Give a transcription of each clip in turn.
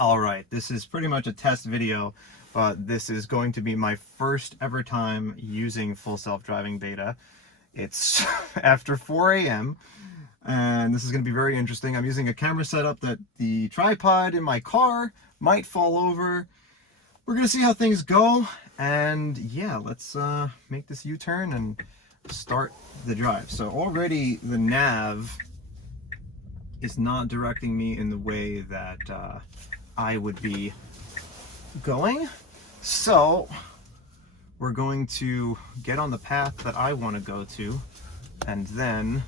Alright, this is pretty much a test video, but this is going to be my first ever time using full self-driving beta. It's after 4 a.m. and this is going to be very interesting. I'm using a camera setup that the tripod in my car might fall over. We're going to see how things go, and yeah, let's make this U-turn and start the drive. So already the nav is not directing me in the way that I would be going. So we're going to get on the path that I want to go to and then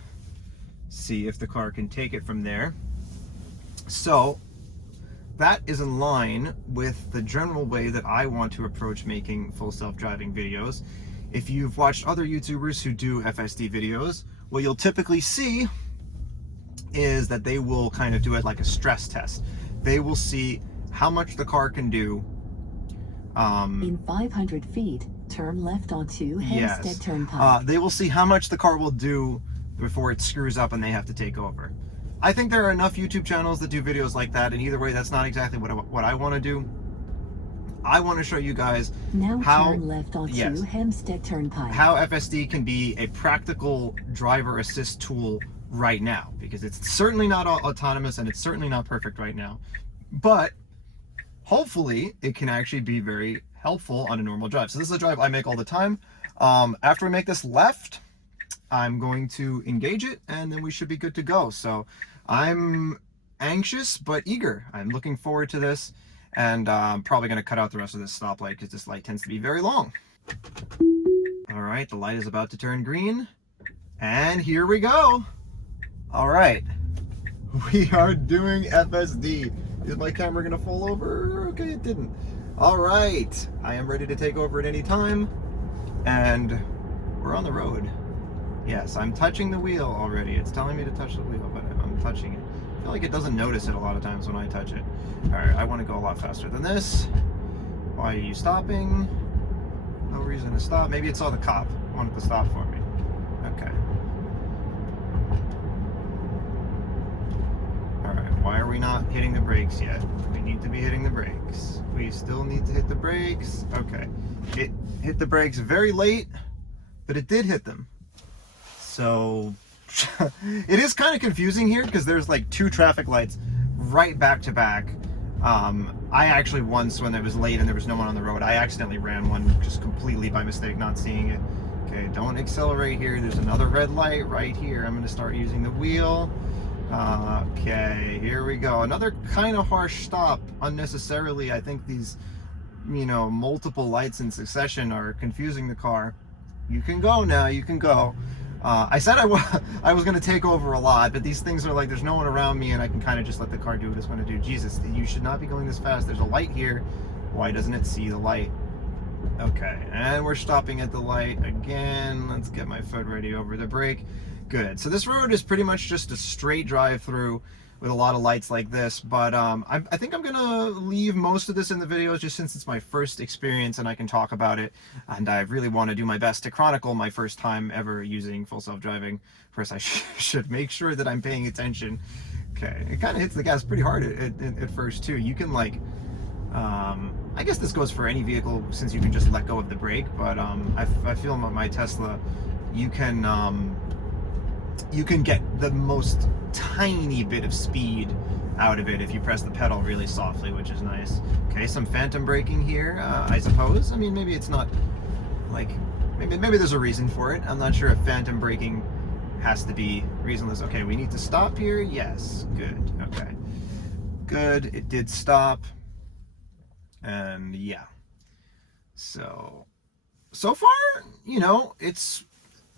see if the car can take it from there. So that is in line with the general way that I want to approach making full self-driving videos. If you've watched other YouTubers who do FSD videos, what you'll typically see is that they will kind of do it like a stress test. They will see how much the car can do. In 500 feet, turn left onto Hempstead Turnpike. They will see how much the car will do before it screws up and they have to take over. I think there are enough YouTube channels that do videos like that, and either way, that's not exactly what I want to do. I want to show you guys how turn left onto Hempstead Turnpike. How FSD can be a practical driver assist tool right now, because it's certainly not autonomous and it's certainly not perfect right now, but hopefully it can actually be very helpful on a normal drive. So this is a drive I make all the time. After I make this left, I'm going to engage it and then we should be good to go. So I'm anxious but eager. I'm looking forward to this, and I'm probably going to cut out the rest of this stoplight because this light tends to be very long. All right, the light is about to turn green, and here we go. All right, we are doing FSD. Is my camera gonna fall over? Okay, it didn't. All right, I am ready to take over at any time, and we're on the road. Yes, I'm touching the wheel already. It's telling me to touch the wheel, but I'm touching it. I feel like it doesn't notice it a lot of times when I touch it. All right, I want to go a lot faster than this. Why are you stopping? No reason to stop. Maybe it saw the cop. Wanted to stop for me. Okay. Why are we not hitting the brakes yet? We need to be hitting the brakes. We still need to hit the brakes. Okay. It hit the brakes very late, but it did hit them. So it is kind of confusing here because there's like two traffic lights right back to back. I actually once, when it was late and there was no one on the road, I accidentally ran one just completely by mistake, not seeing it. Okay, don't accelerate here. There's another red light right here. I'm going to start using the wheel. Okay, here we go. Another kind of harsh stop unnecessarily. I think these, multiple lights in succession are confusing the car. You can go now, you can go. I said I was going to take over a lot, but these things are like, there's no one around me and I can kind of just let the car do what it's going to do. Jesus, you should not be going this fast. There's a light here. Why doesn't it see the light? Okay, and we're stopping at the light again. Let's get my foot ready over the brake. Good. So this road is pretty much just a straight drive through with a lot of lights like this, but I think I'm gonna leave most of this in the videos just since it's my first experience and I can talk about it, and I really want to do my best to chronicle my first time ever using full self-driving. First I should make sure that I'm paying attention. Okay, it kind of hits the gas pretty hard at first too. You can like I guess this goes for any vehicle since you can just let go of the brake, but I feel my Tesla, you can get the most tiny bit of speed out of it if you press the pedal really softly, which is nice. Okay, some phantom braking here, I suppose. I mean, maybe it's not like, maybe there's a reason for it. I'm not sure if phantom braking has to be reasonless. Okay, we need to stop here. Yes, good. Okay, good. It did stop. And yeah, so far, it's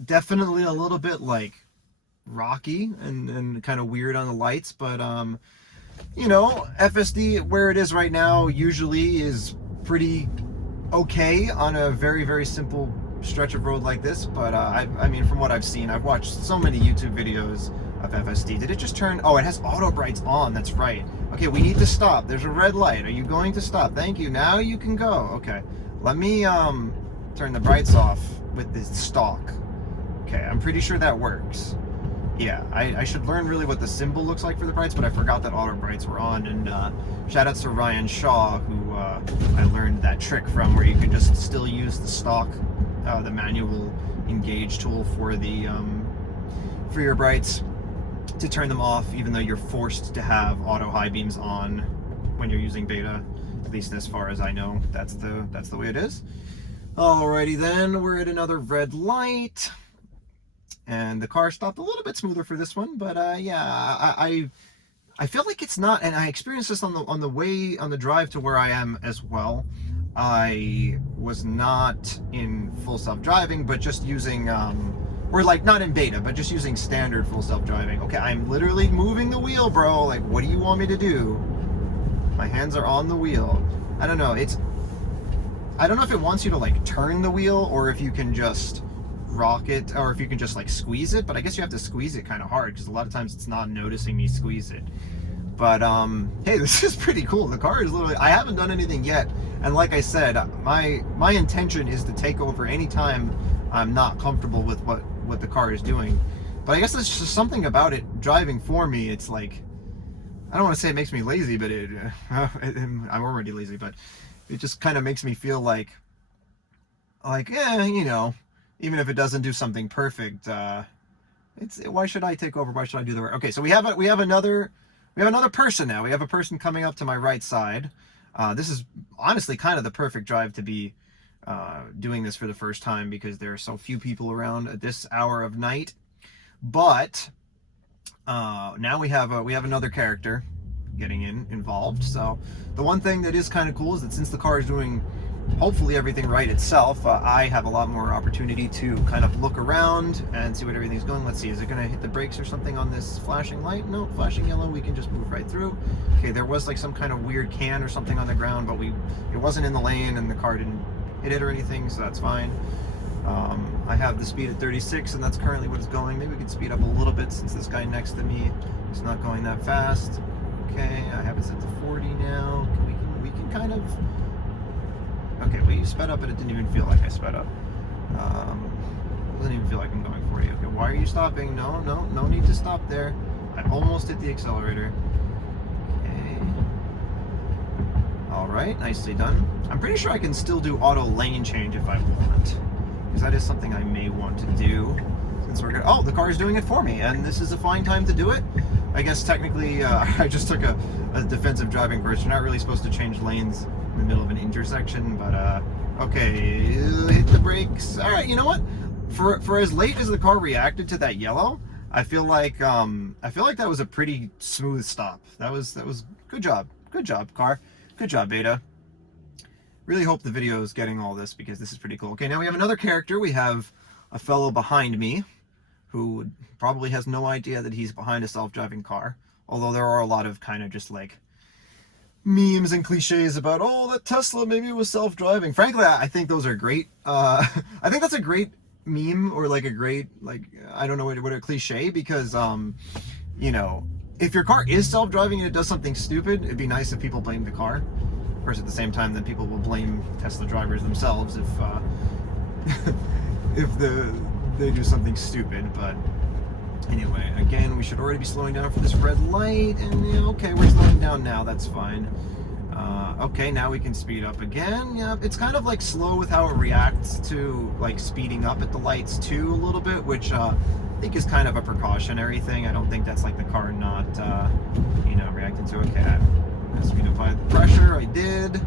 definitely a little bit like rocky and kind of weird on the lights, but FSD where it is right now usually is pretty okay on a very, very simple stretch of road like this. But I mean, from what I've seen, I've watched so many YouTube videos of FSD. Did it just turn? Oh, it has auto brights on. That's right. Okay, we need to stop. There's a red light. Are you going to stop? Thank you. Now you can go. Okay, let me turn the brights off with this stalk. Okay, I'm pretty sure that works. Yeah, I should learn really what the symbol looks like for the brights, but I forgot that auto brights were on. And shout outs to Ryan Shaw, who I learned that trick from, where you can just still use the stock, the manual engage tool for the for your brights to turn them off, even though you're forced to have auto high beams on when you're using beta. At least as far as I know, that's the way it is. Alrighty then, we're at another red light. And the car stopped a little bit smoother for this one, but yeah, I feel like it's not, and I experienced this on the drive to where I am as well. I was not in full self-driving, but just using, or like not in beta, but just using standard full self-driving. Okay, I'm literally moving the wheel, bro. Like, what do you want me to do? My hands are on the wheel. I don't know. I don't know if it wants you to like turn the wheel, or if you can just rock it, or if you can just like squeeze it, but I guess you have to squeeze it kind of hard, because a lot of times it's not noticing me squeeze it. But hey, this is pretty cool. The car is literally, I haven't done anything yet, and like I said, my intention is to take over anytime I'm not comfortable with what the car is doing. But I guess there's just something about it driving for me. It's like, I don't want to say it makes me lazy, but I'm already lazy, but it just kind of makes me feel like yeah, you know, even if it doesn't do something perfect, why should I take over? Why should I do the work? Okay, so we have another person now. We have a person coming up to my right side. This is honestly kind of the perfect drive to be doing this for the first time, because there are so few people around at this hour of night. But now we have another character getting involved. So the one thing that is kind of cool is that since the car is doing hopefully everything right itself, I have a lot more opportunity to kind of look around and see what everything's going. Let's see, is it going to hit the brakes or something on this flashing light? No, flashing yellow, we can just move right through. Okay, there was like some kind of weird can or something on the ground, but it wasn't in the lane and the car didn't hit it or anything, so that's fine. I have the speed at 36, and that's currently what it's going. Maybe we can speed up a little bit since this guy next to me is not going that fast. Okay, I have it set to 40 now. We can kind of... Okay, we sped up, but it didn't even feel like I sped up. It doesn't even feel like I'm going 40. Okay, why are you stopping? No need to stop there. I almost hit the accelerator. Okay. All right, nicely done. I'm pretty sure I can still do auto lane change if I want, because that is something I may want to do. Since we're gonna, oh, the car is doing it for me, and this is a fine time to do it. I guess technically, I just took a defensive driving course. You're not really supposed to change lanes in the middle of an intersection, but okay, hit the brakes. All right, you know what? For as late as the car reacted to that yellow, I feel like that was a pretty smooth stop. That was good job, car, good job, Beta. Really hope the video is getting all this, because this is pretty cool. Okay, now we have another character. We have a fellow behind me who probably has no idea that he's behind a self-driving car, although there are a lot of kind of just like memes and cliches about, oh, that Tesla, maybe it was self-driving. Frankly, I think those are great. I think that's a great meme, or like a great, like, I don't know what a cliche, because you know, if your car is self-driving and it does something stupid, it'd be nice if people blamed the car. Of course, at the same time, then people will blame Tesla drivers themselves if they do something stupid. But anyway, again, we should already be slowing down for this red light, and yeah, okay, we're slowing down now, that's fine. Okay, now we can speed up again. Yeah, it's kind of like slow with how it reacts to like speeding up at the lights too a little bit, which I think is kind of a precautionary thing. I don't think that's like the car not you know, reacting to. Okay, I speed up by the pressure, I did.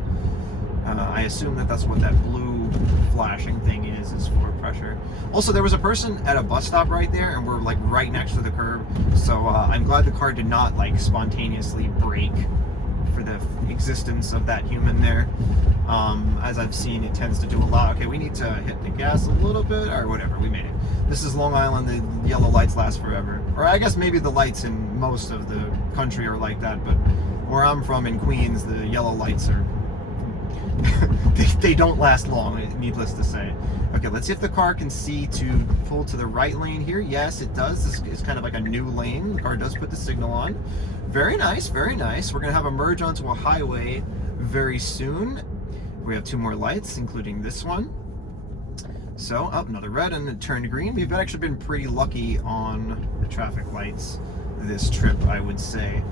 I assume that's what that blue flashing thing is for pressure. Also, there was a person at a bus stop right there, and we're like right next to the curb, so I'm glad the car did not like spontaneously brake for the existence of that human there. As I've seen, it tends to do a lot. Okay, we need to hit the gas a little bit, or whatever, we made it. This is Long Island, the yellow lights last forever. Or I guess maybe the lights in most of the country are like that, but where I'm from in Queens, the yellow lights are they don't last long, needless to say. Okay, let's see if the car can see to pull to the right lane here. Yes, it does. This is kind of like a new lane. The car does put the signal on. Very nice, very nice. We're gonna have a merge onto a highway very soon. We have two more lights, including this one. So, up another red and it turned green. We've actually been pretty lucky on the traffic lights this trip, I would say.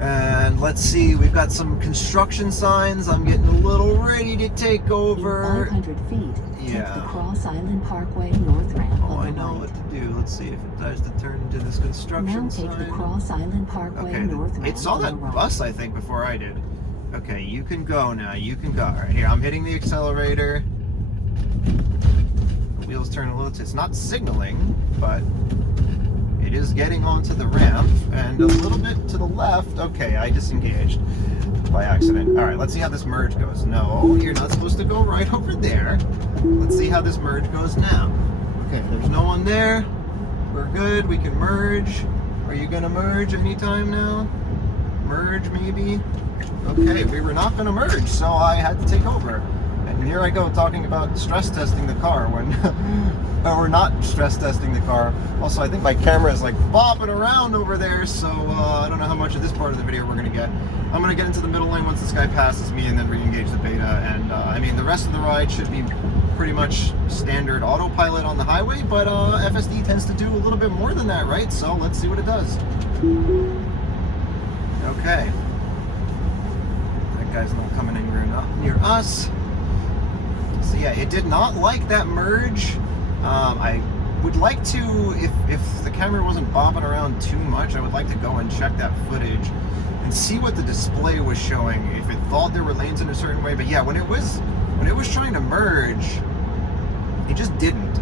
And let's see, we've got some construction signs. I'm getting a little ready to take over. In 500 feet, take the Cross Island Parkway north ramp Oh, on I the know right. what to do. Let's see if it does to turn into this construction Now sign. take the Cross Island Parkway north ramp. It saw on that the right. bus, I think, before I did. Okay, you can go now. You can go. All right, here, I'm hitting the accelerator. The wheels turn a little. It's not signaling, but it is getting onto the ramp and a little bit to the left. Okay, I disengaged by accident. All right, let's see how this merge goes. No, you're not supposed to go right over there. Let's see how this merge goes now. Okay, there's no one there. We're good. We can merge. Are you gonna merge anytime now? Merge, maybe? Okay, we were not gonna merge, so I had to take over. And here I go talking about stress testing the car when or not stress testing the car. Also, I think my camera is like bopping around over there, so I don't know how much of this part of the video we're gonna get. I'm gonna get into the middle lane once this guy passes me and then re-engage the beta. And I mean, the rest of the ride should be pretty much standard autopilot on the highway, but FSD tends to do a little bit more than that, right? So let's see what it does. Okay. That guy's not coming anywhere near us. So yeah, it did not like that merge. I would like to, if the camera wasn't bobbing around too much, I would like to go and check that footage and see what the display was showing, if it thought there were lanes in a certain way. But yeah, when it was trying to merge, it just didn't.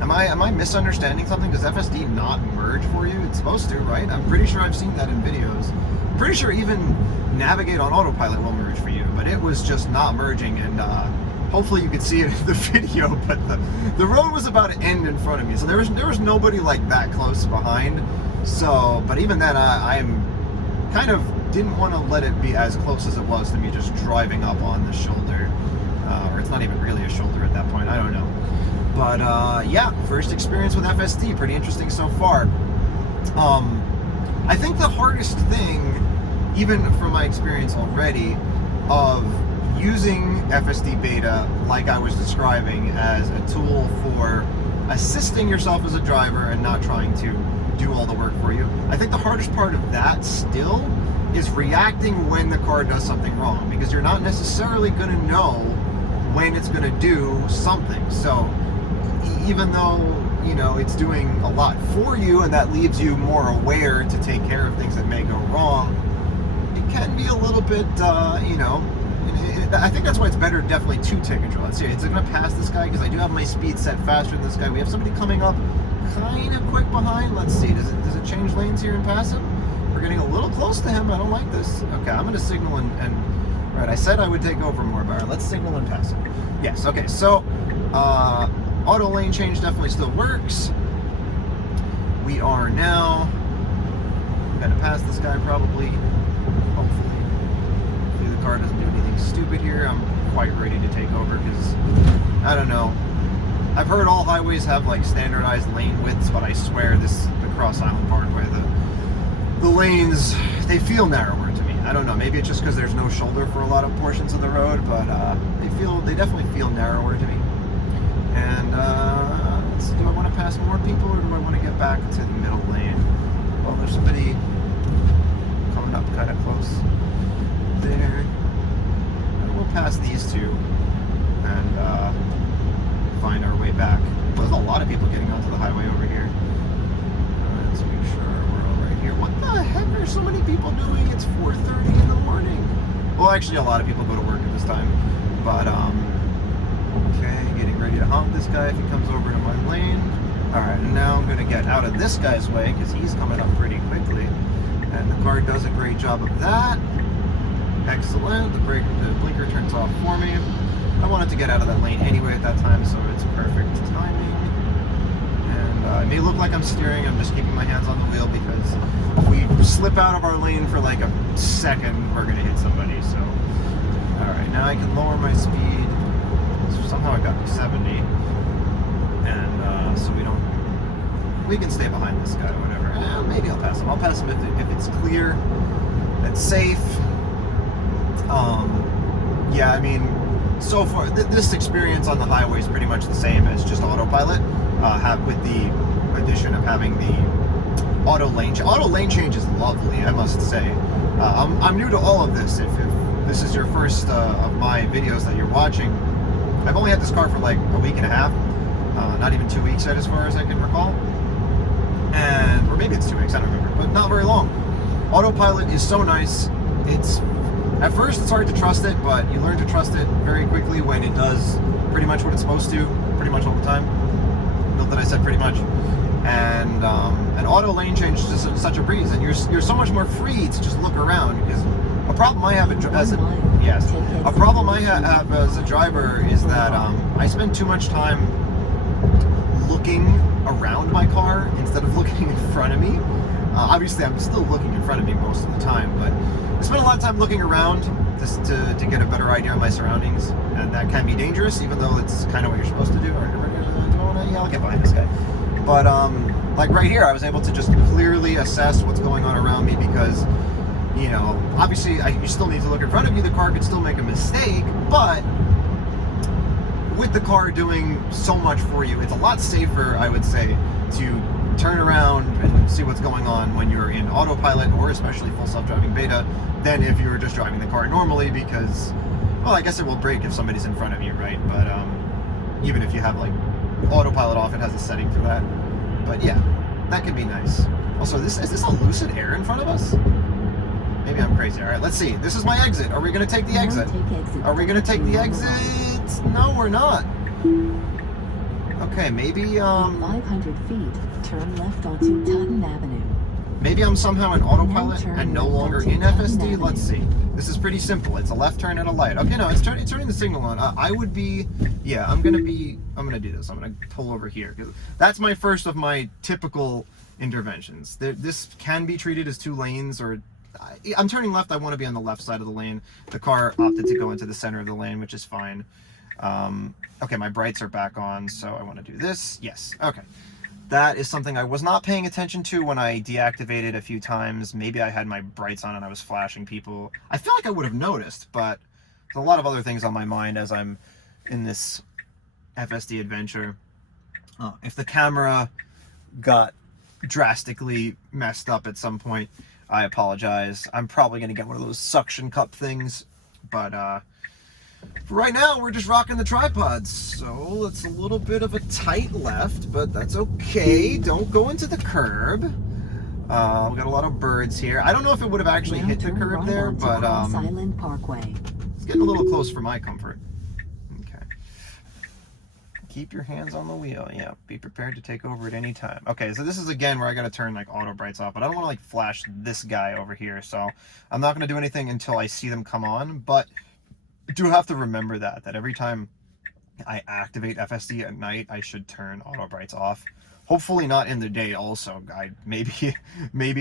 Am I misunderstanding something? Does FSD not merge for you? It's supposed to, right? I'm pretty sure I've seen that in videos. I'm pretty sure even Navigate on autopilot will merge for you, but it was just not merging. And hopefully you could see it in the video, but the road was about to end in front of me, so there was nobody like that close behind. So, but even then, I'm kind of didn't want to let it be as close as it was to me just driving up on the shoulder, or it's not even really a shoulder at that point. I don't know, but yeah, first experience with FSD, pretty interesting so far. I think the hardest thing, even from my experience already, of using FSD Beta like I was describing as a tool for assisting yourself as a driver and not trying to do all the work for you. I think the hardest part of that still is reacting when the car does something wrong, because you're not necessarily going to know when it's going to do something. So even though, you know, it's doing a lot for you and that leaves you more aware to take care of things that may go wrong, it can be a little bit, you know, I think that's why it's better definitely to take control. Let's see, is it going to pass this guy? Because I do have my speed set faster than this guy. We have somebody coming up kind of quick behind. Let's see, does it change lanes here and pass him? We're getting a little close to him. I don't like this. Okay, I'm going to signal and right, I said I would take over more, but let's signal and pass him. Yes, okay, so auto lane change definitely still works. We are now going to pass this guy probably, hopefully. The car doesn't do anything stupid here. I'm quite ready to take over because, I don't know, I've heard all highways have like standardized lane widths, but I swear the Cross Island Parkway, the lanes, they feel narrower to me. I don't know, maybe it's just because there's no shoulder for a lot of portions of the road, but they definitely feel narrower to me. And let's see, do I want to pass more people or do I want to get back to the middle lane? Well, there's somebody coming up kind of close there. And we'll pass these two and find our way back. Well, there's a lot of people getting onto the highway over here. Let's make sure we're all right here. What the heck are so many people doing? It's 4:30 in the morning. Well, actually, a lot of people go to work at this time. But okay, getting ready to honk this guy if he comes over to my lane. All right, and now I'm gonna get out of this guy's way because he's coming up pretty quickly, and the car does a great job of that. Excellent. The blinker turns off for me. I wanted to get out of that lane anyway at that time, so it's perfect timing. And it may look like I'm steering. I'm just keeping my hands on the wheel because if we slip out of our lane for like a second, we're gonna hit somebody. So, all right, now I can lower my speed. So somehow I got to 70, and so we can stay behind this guy or whatever. Maybe I'll pass him. I'll pass him if it's clear, that's safe. Yeah, I mean, so far, this experience on the highway is pretty much the same as just autopilot, with the addition of having the auto lane change. Auto lane change is lovely, I must say. I'm new to all of this. If this is your first of my videos that you're watching, I've only had this car for like a week and a half, not even 2 weeks yet as far as I can recall. Or maybe it's 2 weeks, I don't remember, but not very long. Autopilot is so nice. At first it's hard to trust it, but you learn to trust it very quickly when it does pretty much what it's supposed to, pretty much all the time. Note that I said pretty much. And an auto lane change is just such a breeze, and you're so much more free to just look around. Because a problem I have as a driver is that I spend too much time looking around my car instead of looking in front of me. Obviously, I'm still looking in front of me most of the time, but I spend a lot of time looking around just to get a better idea of my surroundings, and that can be dangerous, even though it's kind of what you're supposed to do. Yeah, I'll get behind this guy. But like right here, I was able to just clearly assess what's going on around me because, you know, obviously you still need to look in front of you. The car could still make a mistake, but with the car doing so much for you, it's a lot safer, I would say, to turn around and see what's going on when you're in autopilot, or especially full self-driving beta, than if you were just driving the car normally, because, well, I guess it will brake if somebody's in front of you, right? But even if you have like autopilot off, it has a setting for that. But yeah, that could be nice. Also, is this a Lucid Air in front of us? Maybe I'm crazy. All right, let's see. This is my exit. Are we going to take the exit? Are we going to take the exit? No, we're not. Okay, maybe 500 feet, turn left onto Tutton Avenue. Maybe I'm somehow in autopilot and no longer in FSD. Avenue. Let's see. This is pretty simple. It's a left turn at a light. Okay, no, it's turning the signal on. I would be, yeah, I'm gonna do this. I'm gonna pull over here because that's my first of my typical interventions. This can be treated as 2 lanes, or I'm turning left. I want to be on the left side of the lane. The car opted to go into the center of the lane, which is fine. Okay, my brights are back on, so I want to do this. Yes, okay. That is something I was not paying attention to when I deactivated a few times. Maybe I had my brights on and I was flashing people. I feel like I would have noticed, but there's a lot of other things on my mind as I'm in this FSD adventure. If the camera got drastically messed up at some point, I apologize. I'm probably going to get one of those suction cup things, but for right now, we're just rocking the tripods, so it's a little bit of a tight left, but that's okay. Don't go into the curb. We've got a lot of birds here. I don't know if it would have actually hit the curb there, but Island Parkway. It's getting a little close for my comfort. Okay. Keep your hands on the wheel. Yeah, be prepared to take over at any time. Okay, so this is again where I got to turn like auto brights off, but I don't want to like flash this guy over here, so I'm not going to do anything until I see them come on, but I do have to remember that every time I activate FSD at night, I should turn auto brights off. Hopefully not in the day also. Maybe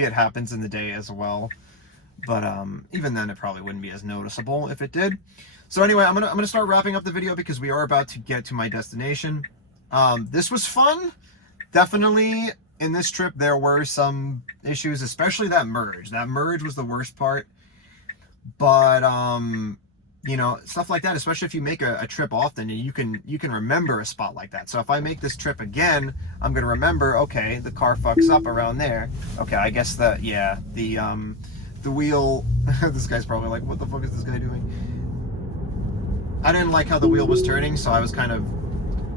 it happens in the day as well. But even then, it probably wouldn't be as noticeable if it did. So anyway, I'm gonna start wrapping up the video because we are about to get to my destination. This was fun. Definitely in this trip, there were some issues, especially that merge. That merge was the worst part. But you know, stuff like that, especially if you make a trip often, you can remember a spot like that. So if I make this trip again, I'm gonna remember, okay, the car fucks up around there. Okay, I guess that, yeah, the wheel, this guy's probably like, what the fuck is this guy doing? I didn't like how the wheel was turning, so I was kind of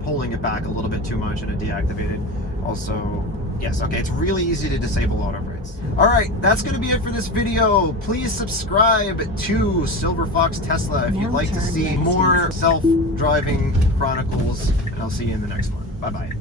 pulling it back a little bit too much and it deactivated. Also, yes, okay, it's really easy to disable auto brights. All right, that's gonna be it for this video. Please subscribe to Silver Fox Tesla if you'd like to see more self-driving chronicles, and I'll see you in the next one. Bye-bye.